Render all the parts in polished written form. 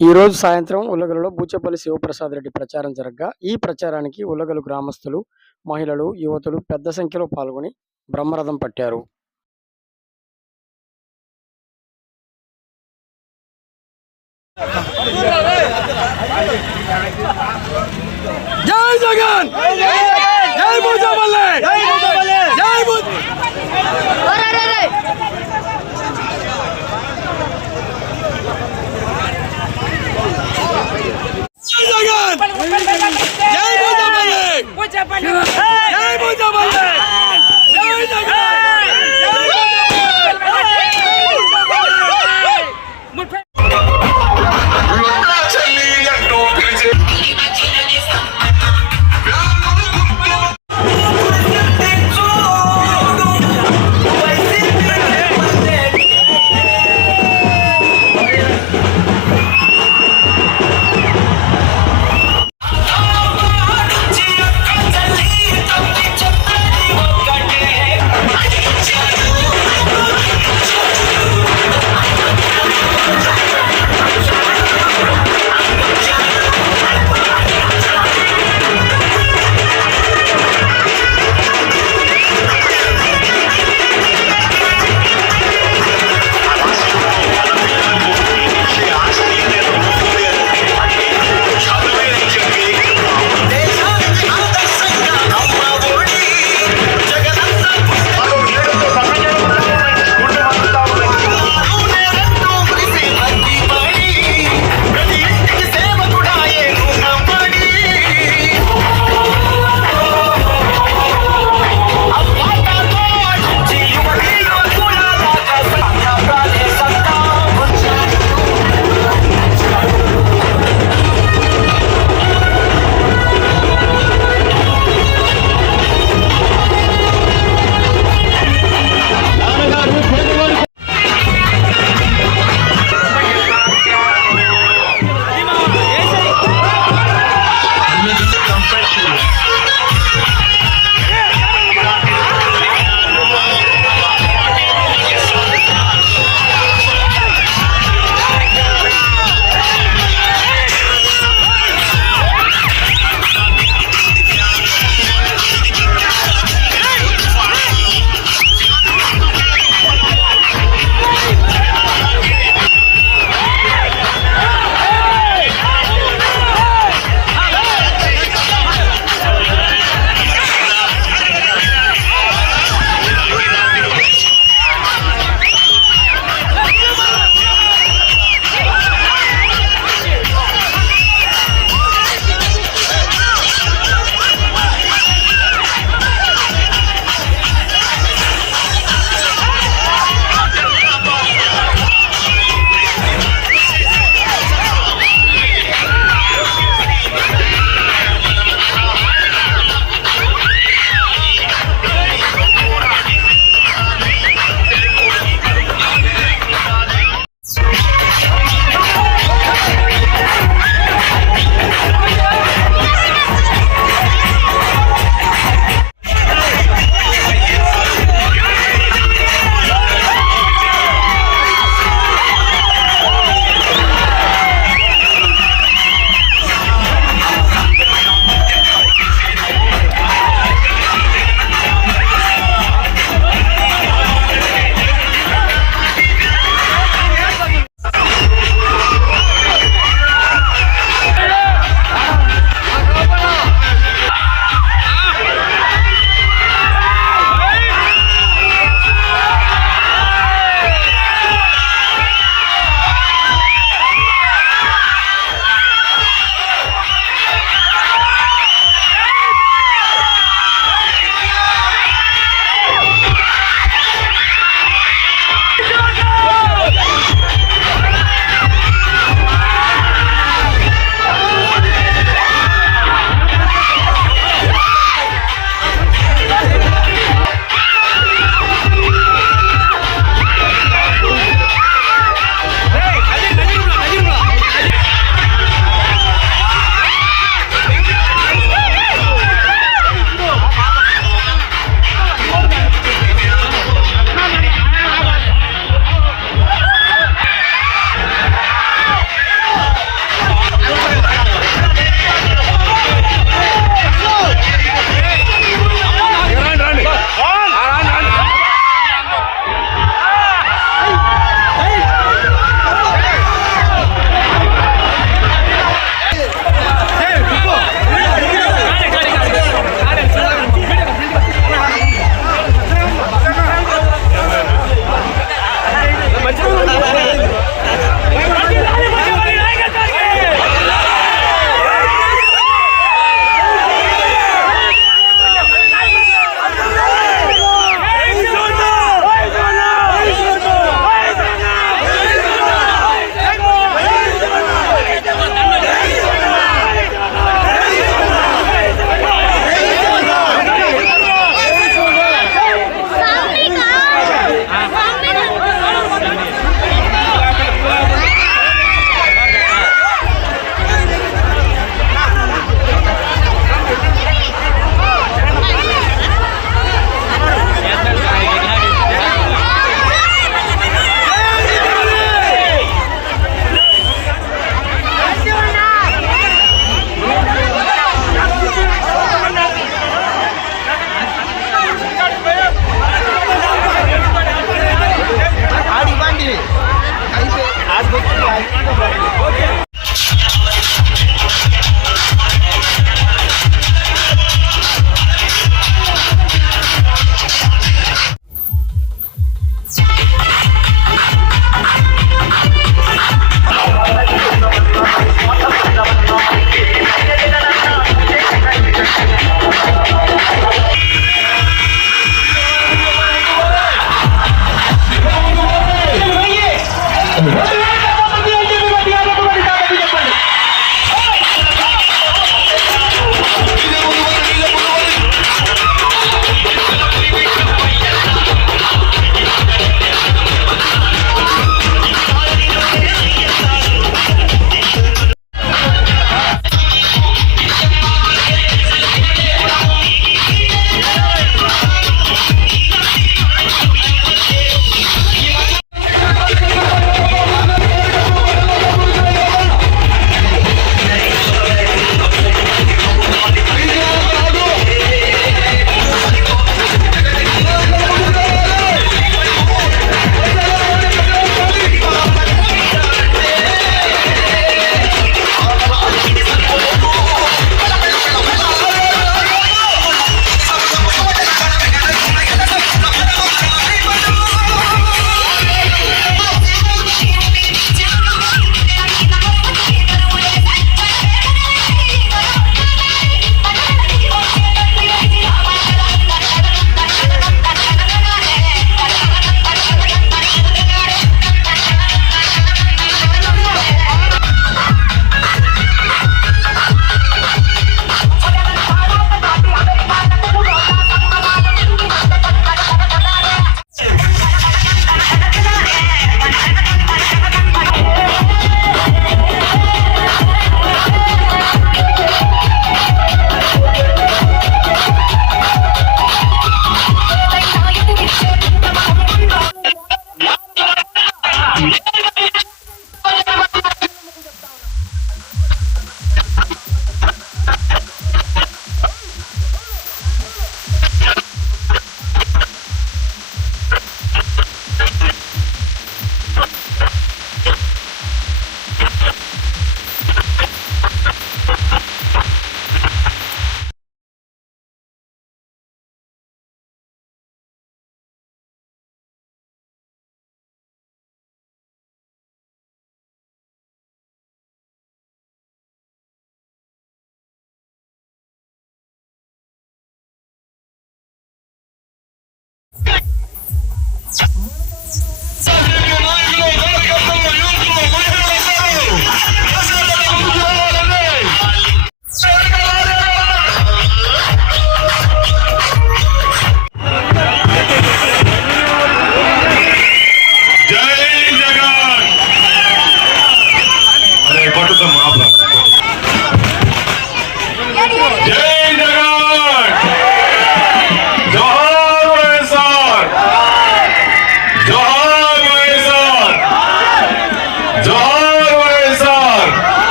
ఈ రోజు సాయంత్రం ఉల్లగల్లో బూచేపల్లి శివప్రసాద్ రెడ్డి ప్రచారం జరగ్గా, ఈ ప్రచారానికి ఉల్లగలు గ్రామస్తులు, మహిళలు, యువతులు పెద్ద సంఖ్యలో పాల్గొని బ్రహ్మరథం పట్టారు. జై జగన్, జై బూచేపల్లి, జై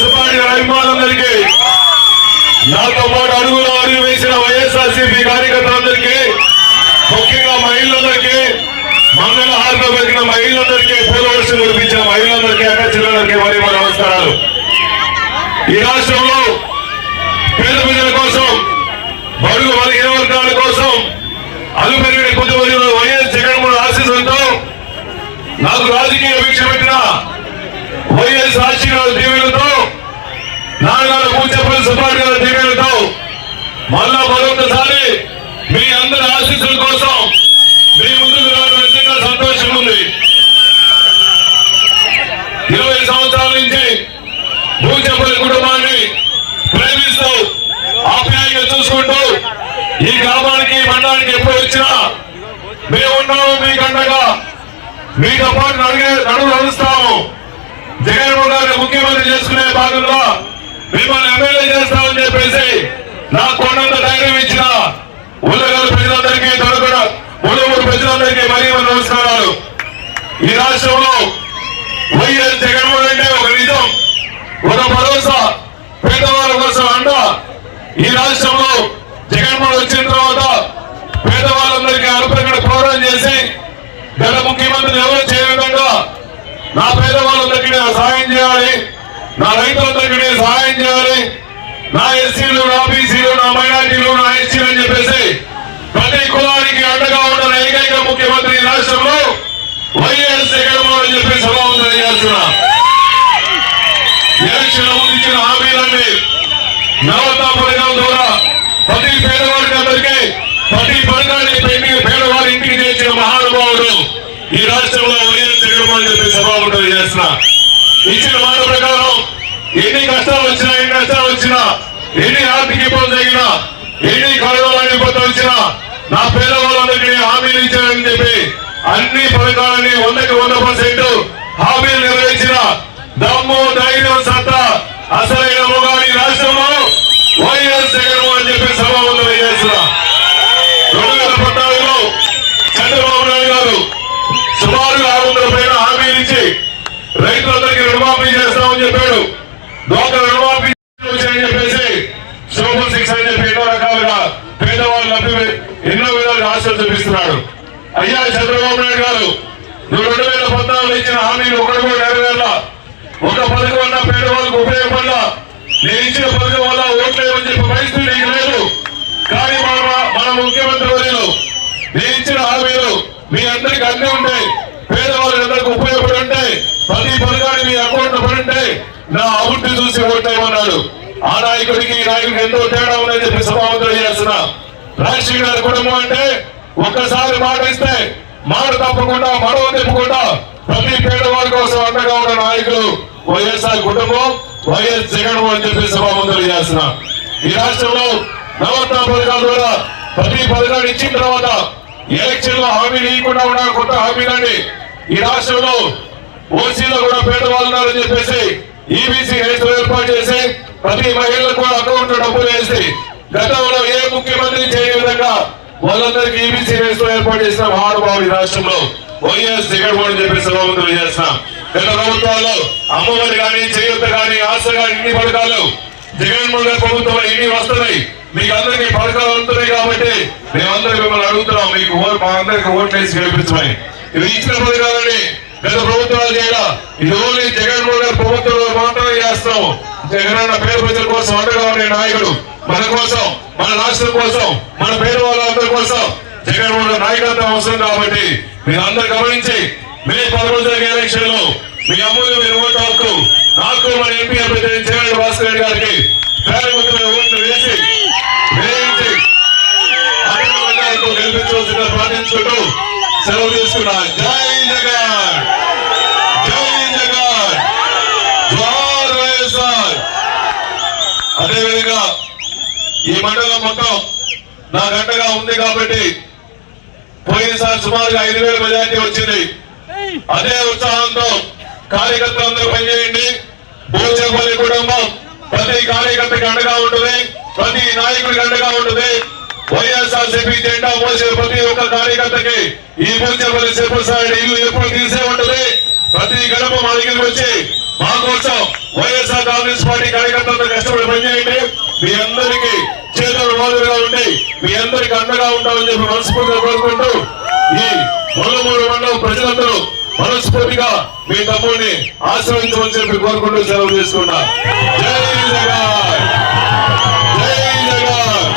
సుబ్బారెడ్డి గారి అభిమానులందరికీ, నాతో పాటు అడుగులో అడుగు వేసిన వైఎస్ఆర్సీపీ కార్యకర్తలందరికీ, ముఖ్యంగా మహిళలందరికీ, మంగళహారతో పెరిగిన మహిళలందరికీ, పూలవర్షం కురిపించిన మహిళలందరికీ, అక్క చెల్లెలందరికీ మరి నమస్కారాలు. ఈ రాష్ట్రంలో పేద ప్రజల కోసం, బడుగు బలహీన వర్గాల కోసం అలుపెరిగిన కొద్ది రోజులు వైఎస్ జగన్మోహన్ ఆశీస్సులతో నాకు రాజకీయ భిక్ష పెట్టిన వైఎస్ ఆశీర్వాద దీవెనలతో, నాన్నగారు పూజపల్లి సుబ్బారెడ్డి గారి దీవెనలతో మళ్ళా మరొకసారి మీ అందరి ఆశీస్సుల కోసం మీ ముందుకు రావడం నిజంగా సంతోషం ఉంది. 20 సంవత్సరాల నుంచి పూజపల్లి కుటుంబాన్ని ప్రేమిస్తూ ఆప్యాయంగా చూసుకుంటూ ఈ గ్రామానికి మండలానికి ఎప్పుడు వచ్చినా మేమున్నాము మీకు అండగా, మీతో పాటు నడుగు నడుస్తాము. జగన్మోహన్ గారిని ముఖ్యమంత్రి చేసుకునే భాగంలో మిమ్మల్ని ఎమ్మెల్యే చేస్తామని చెప్పేసి నాకు కొండంత ధైర్యం ఇచ్చిన ఉల్లగల ప్రజలందరికీ, తొలగడ ముడుమూరు ప్రజలందరికీ మరీ నమస్కారాలు. ఈ రాష్ట్రంలో వైఎస్ జగన్మోహన్ అంటే ఒక నిజం, ఒక భరోసా, పేదవాళ్ళ కోసం అండ. ఈ రాష్ట్రంలో జగన్మోహన్ వచ్చిన తర్వాత పేదవాళ్ళందరికీ అల్పంగా పోరాటం చేసి గత ముఖ్యమంత్రి ఎవరు చేయే విధంగా నా పేదవాళ్ళందరికీ సహాయం చేయాలి, నా రైతులందరికీ సహాయం చేయాలి, నా ఎస్సీలు, నా బీసీలు, నా మైనార్టీలు, నా ఎస్సీలు అని చెప్పేసి ప్రతి కులానికి అండగా ఉన్న ఏకైక ముఖ్యమంత్రి ఈ రాష్ట్రంలో వైఎస్ జగన్మోహన్ అని చెప్పి సభావంతం చేస్తున్నా. ఎలక్షన్ ముందు ఇచ్చిన హామీలన్నీ నవతా పథకాల ద్వారా ప్రతి పేదవాడికి అందరికీ ప్రతి పథకాన్ని పేదవారి ఇంటికి చేసిన మహానుభావుడు ఈ రాష్ట్రంలో వైఎస్ జగన్మోహన్ చెప్పి సభావంతం చేస్తున్నా. ఇచ్చిన మాట ప్రకారం ఎన్ని కష్టాలు వచ్చినా, ఎన్ని నష్టాలు వచ్చినా, ఎన్ని ఆర్థిక ఇబ్బందులు జరిగినా, ఎన్ని కరోనా ఇబ్బందులు వచ్చినా నా పేదవాళ్ళందరికీ హామీలు ఇచ్చారని చెప్పి అన్ని పథకాలని 100% హామీలు నెరవేర్చిన దమ్ము, ధైర్యం, సత్తా అసలైన మొగాడి రాష్ట్రంలో వైఎస్ జగన్మోహన్ చెప్పి సభావంతం చేస్తున్నా. 2014లో చంద్రబాబు నాయుడు గారు సుమారుగా 600 పైన హామీలు ఇచ్చి రైతులందరికీ రుణమాఫీ చేస్తామని చెప్పాడు. డోక్రా రుణమాఫీ అని చెప్పేసి సూపర్ 6 అని చెప్పి ఎన్నో రకాలుగా పేదవాళ్ళు ఎన్నో విధాలుగా ఆశలు చూపిస్తున్నాడు. అయ్యా చంద్రబాబు నాయుడు గారు, నువ్వు 2014 ఇచ్చిన హామీలు ఒకటి కూడా నెరవేరలా, ఒక పథకం వల్ల పేదవాళ్ళకు ఉపయోగపడలా, నేను ఇచ్చిన పథకం వల్ల ఓట్లేమని చెప్పి పరిస్థితి నీకు లేదు. కానీ మన ముఖ్యమంత్రి వర్యులు నేను ఇచ్చిన హామీలు మీ అందరికి అన్నీ ఉంటాయి, పేదవాళ్ళందరికీ ఉపయోగపడి ఉంటాయి, ప్రతి పథకాన్ని మీ అకౌంట్ లో పడి ఉంటాయి, నా అభివృద్ధి చూసి ఓటేయమన్నాడు. ఆ నాయకుడికి ఈ నాయకుడికి ఎంతో తేడా ఉందని చెప్పి సభావంతం చేస్తున్నా. రాజశేఖర్ గారి కుటుంబం అంటే ఒక్కసారి మాట ఇస్తే మాట తప్పకుండా మడవ తిప్పకుండా ప్రతి పేదవాడి కోసం అండగా ఉన్న నాయకులు వైఎస్ఆర్ కుటుంబం, వైఎస్ జగన్మోహన్ అని చెప్పి సభావంతం చేస్తున్నా. ఈ రాష్ట్రంలో నవరత్న పథకాల ద్వారా ప్రతి పథకాన్ని ఇచ్చిన తర్వాత ఎలక్షన్ లో హామీలు ఇవ్వకుండా ఉన్న కొత్త హామీలని ఈ రాష్ట్రంలో ఓసీలో కూడా పేదవాళ్ళు ఉన్నారని చెప్పేసి ఈబీసీ రేట్లు ఏర్పాటు చేసి ప్రతి మహిళలకు కూడా అకౌంట్ డబ్బులు వేసి గతంలో ఏ ముఖ్యమంత్రి చేయని విధంగా వాళ్ళందరికీ ఈబీసీ రేట్లు ఏర్పాటు చేసిన మహానుభావుడు ఈ రాష్ట్రంలో వైఎస్ జగన్మోహన్ అని చెప్పి సభావంతులు చేస్తున్నాం. గత ప్రభుత్వాల్లో అమ్మఒడి కానీ, చేయూత కానీ, ఆశ కానీ ఇన్ని పథకాలు జగన్మోహన్ గారి ప్రభుత్వంలో ఇన్ని వస్తున్నాయి. మీకు అందరికీ పథకాలు వస్తున్నాయి కాబట్టి మేమందరం మిమ్మల్ని అడుగుతున్నాం, మీకు మా అందరికి ఓట్లేసి గెలిపించమని. ఇవి ఇచ్చిన పథకాలని గత ప్రభుత్వాలు చేయాల, ఇది ఓన్లీ జగన్మోహన్ గారి ప్రభుత్వంలో మాత్రమే చేస్తాం. జగనన్న పేద ప్రజల కోసం అండగా ఉండే నాయకుడు, మన కోసం, మన రాష్ట్రం కోసం, మన పేదవాళ్ళందరి కోసం జగన్మోహన్ గారి నాయకత్వం అవసరం. కాబట్టి మీరు అందరూ గమనించి మే 11 జరిగే ఎలక్షన్ లో మీ అమూల్యమైన ఓటు హక్కు నాకు మన ఎంపీ అభ్యర్థి జగన్ భాస్కర్ రెడ్డి గారికి పేదముఖ్యమైన ఓట్లు వేసి వేయించి గెలిపించవలసిన ప్రార్థించుకుంటూ సెలవు తీసుకున్నా. జై జగన్, జై జగన్, జోహార్ వైఎస్ఆర్. అదేవిధంగా ఈ మండలం మొత్తం నా గంటగా ఉంది కాబట్టి పోయినసారి సుమారుగా 5,000 మెజార్టీ వచ్చింది. అదే ఉత్సాహంతో కార్యకర్తలందరూ పనిచేయండి. భూచేపల్లి కుటుంబం ప్రతి కార్యకర్తకి అండగా ఉంటుంది, ప్రతి నాయకుడికి అండగా ఉంటుంది. వైఎస్ఆర్సీపీ జెండా మోసే ప్రతి ఒక్క కార్యకర్తకి ఈ భూచేపల్లి శివప్రసాద్ ఇల్లు ఎప్పుడు తీసే ఉంటుంది. ప్రతి గడప మా దగ్గరికి వచ్చి మా కోసం వైఎస్ఆర్ కాంగ్రెస్ పార్టీ కార్యకర్తలతో కష్టపడి పనిచేయండి. మీ అందరికీ చేతులు మాదిరిగా ఉండి మీ అందరికీ అండగా ఉంటామని చెప్పి మనస్ఫూర్తిగా కోరుకుంటూ ఈ మొలమూరు మండలం ప్రజలందరూ మనస్ఫూర్తిగా మీ తమ్ముడిని ఆశ్రయించమని చెప్పి కోరుకుంటూ సెలవు తీసుకున్నా. జై జగన్, జై జగన్,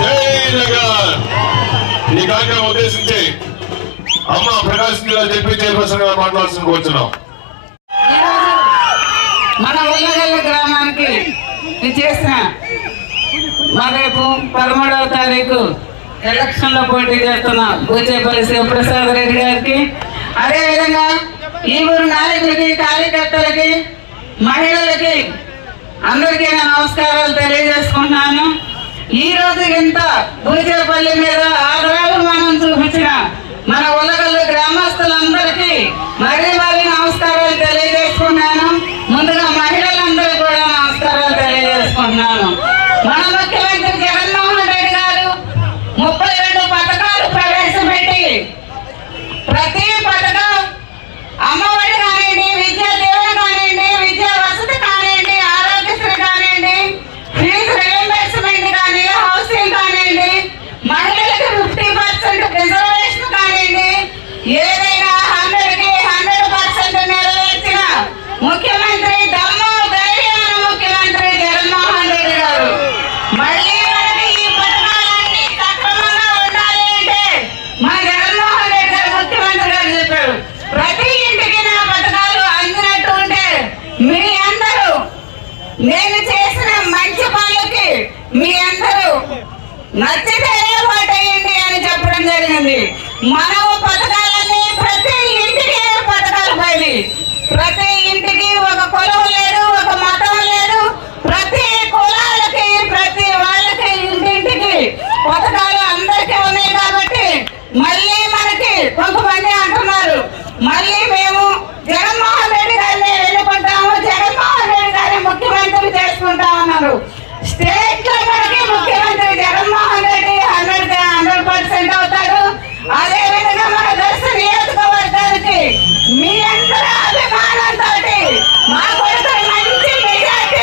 జై జగన్. ఈ కార్యక్రమం ఉద్దేశించి అమ్మ ప్రకాశం జిల్లా జడ్పీ చైర్పర్సన్ గా మాట్లాడాల్సిన కోరుతున్నాం. మన ఉల్లగల్ల గ్రామానికి చేసిన మా రేపు 13వ తారీఖు ఎలక్షన్ లో పోటీ చేస్తున్న బూచేపల్లి శివప్రసాద్ రెడ్డి గారికి, అదేవిధంగా ఈ ఊరు నాయకులకి, కార్యకర్తలకి, మహిళలకి అందరికీ నా నమస్కారాలు తెలియజేసుకుంటున్నాను. ఈ రోజు ఇంత బూచేపల్లి మీద ఆదరాభిమానం చూపించిన మన ఉల్లగల్లు గ్రామస్తులందరికీ మరీ నమస్కారాలు తెలియజేసుకున్నాను. ముందుగా మహిళలందరూ కూడా నమస్కారాలు తెలియజేసుకుంటున్నాను. మన ముఖ్యమంత్రి జగన్మోహన్ రెడ్డి గారు 32 పథకాలు ప్రవేశపెట్టి ప్రతి పథకం అమ్మఒడి కానివ్వండి, విద్యా దీవెన కానివ్వండి, విద్యా వసతి కానివ్వండి, ఆరోగ్యశ్రీ కానివ్వండి, ఫీజు రియంబర్స్మెంట్ కానీ, హౌసింగ్ కానివ్వండి, మహిళలకు 50% రిజర్వేషన్ కానివ్వండి, ఏదైనా 100కి 100% నెరవేర్చిన ముఖ్యమంత్రి, దమ్ము ధైర్యమైన ముఖ్యమంత్రి జగన్మోహన్ రెడ్డి గారు. మళ్ళీ మనకి ఈ పథకాలన్నీ సక్రమంగా ఉండాలి అంటే మన జగన్మోహన్ రెడ్డి గారు ముఖ్యమంత్రి గారు చెప్పారు, ప్రతి ఇంటికి నా పథకాలు అందినట్టు ఉంటే మీ అందరూ నేను చేసిన మంచి పనులకి మీ అందరూ నచ్చితేనే ఓటేయండి అని చెప్పడం జరిగింది. మనం పథకాలన్నీ ప్రతి ఇంటికి పథకాలు పైన, ప్రతి ఇంటికి ఒక కులం లేదు, ఒక మతం లేదు, ప్రతి కులాలకి ప్రతి వాళ్ళకి ఇంటింటికి పథకాలు అందరికీ ఉన్నాయి. కాబట్టి మళ్ళీ మనకి కొంతమంది అంటున్నారు, మళ్ళీ మేము జగన్మోహన్ రెడ్డి గారిని ఎన్నుకుంటాము, జగన్మోహన్ రెడ్డి గారిని ముఖ్యమంత్రి చేసుకుంటామన్నారు. స్టేట్ లో మనకి ముఖ్యమంత్రి జగన్మోహన్ రెడ్డి 100% అవుతాడు. అదే విధంగా మన దర్శ నియోజకవర్గానికి మీ అందరి అభిమానంతో మా కొడుకు మంచి మెజార్టీ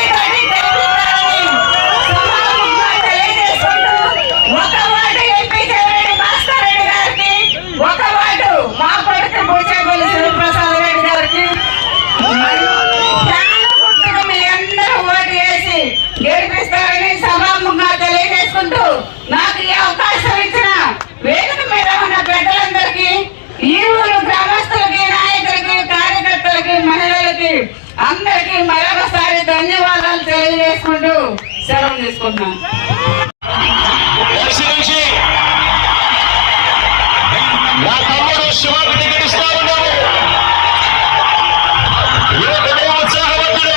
తెలియజేసుకుంటూ ఒక వార్డు ఎంపీ చెవిరెడ్డి భాస్కర్ రెడ్డి గారికి, ఒక వార్డు మా కొడుకు బూచేపల్లి శివప్రసాద్ రెడ్డి గారికి మీ అందరూ ఓటు వేసి గెలిపిస్తారని సభాముఖంగా తెలియజేసుకుంటూ నాకు ఈ అవకాశం ఇచ్చిన వేదిక మీద ఉన్న పెద్దలందరికీ, ఈ ఊరు గ్రామస్తులకి, నాయకులకి, కార్యకర్తలకి, మహిళలకి అందరికీ మరొకసారి ధన్యవాదాలు తెలియజేసుకుంటూ సెలవు తీసుకుంటున్నాను. నా తమ్ముడు శివాకి టికెట్ ఇస్తా ఉన్నాము. ఉత్సాహవంతుడు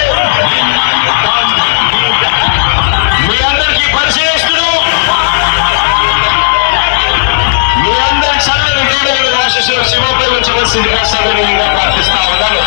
మీ అందరికీ పరిచయస్తుడు, మీ అందరి చల్లని దీవెనలు ఆశీస్సులు శివపై ఉంచవలసిందిగా సభ్యులుగా ప్రార్థిస్తా ఉన్నాను.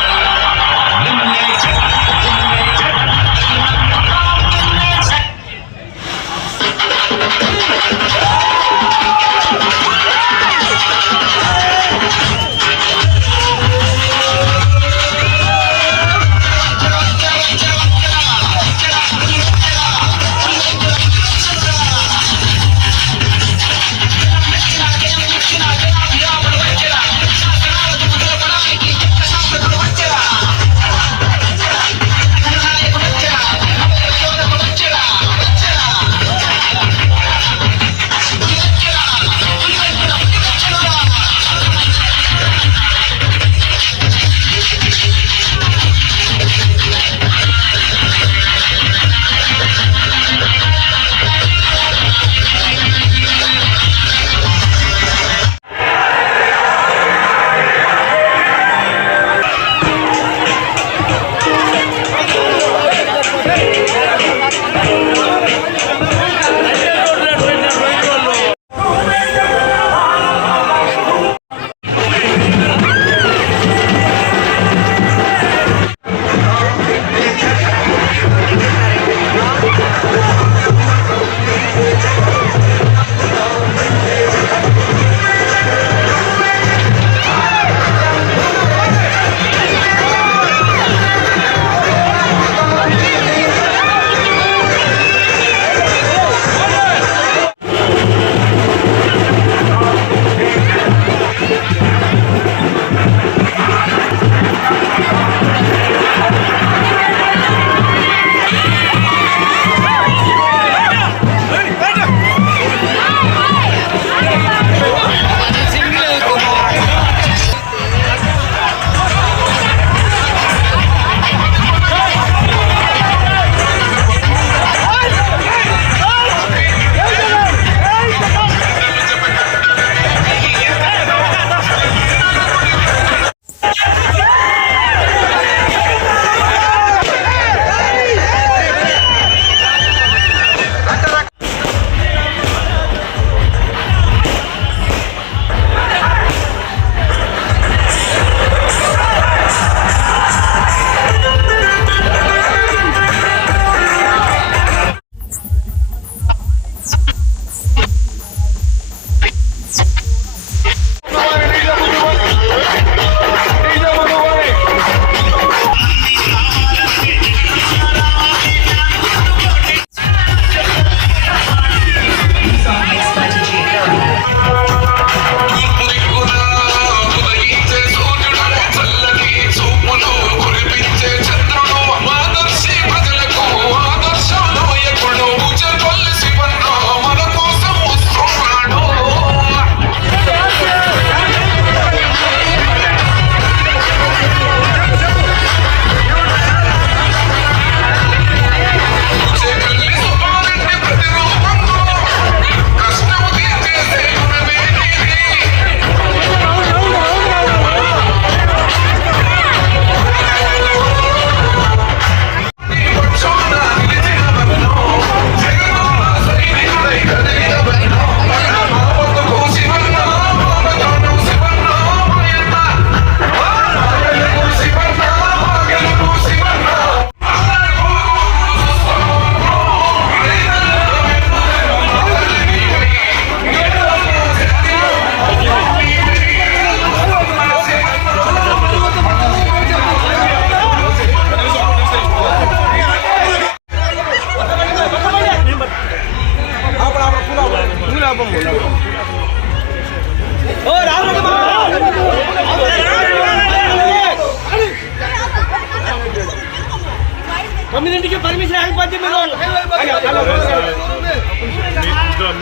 9ంటికి పర్మిషన్ ఆగిపోతే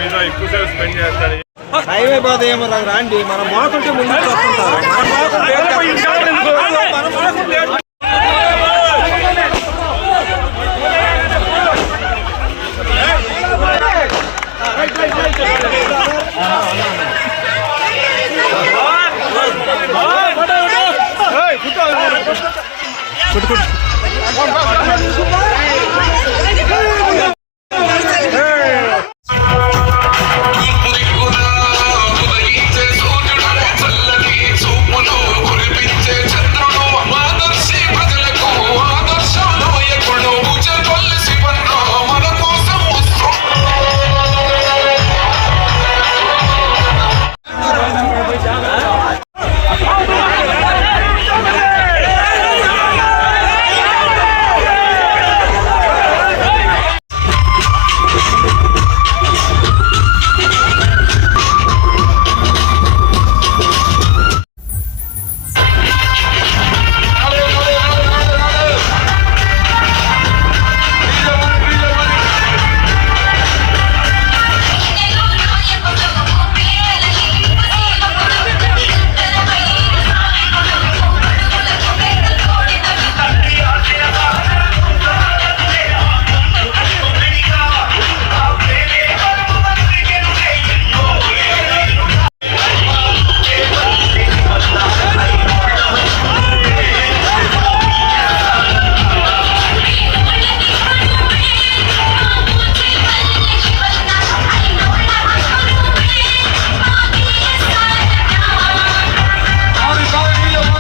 మీద ఎక్కువసేపు స్పెండ్ చేస్తారు. హైవే బాధ ఏమో రాండి మనం మోకుంటే ముందుకు వస్తుంటారు.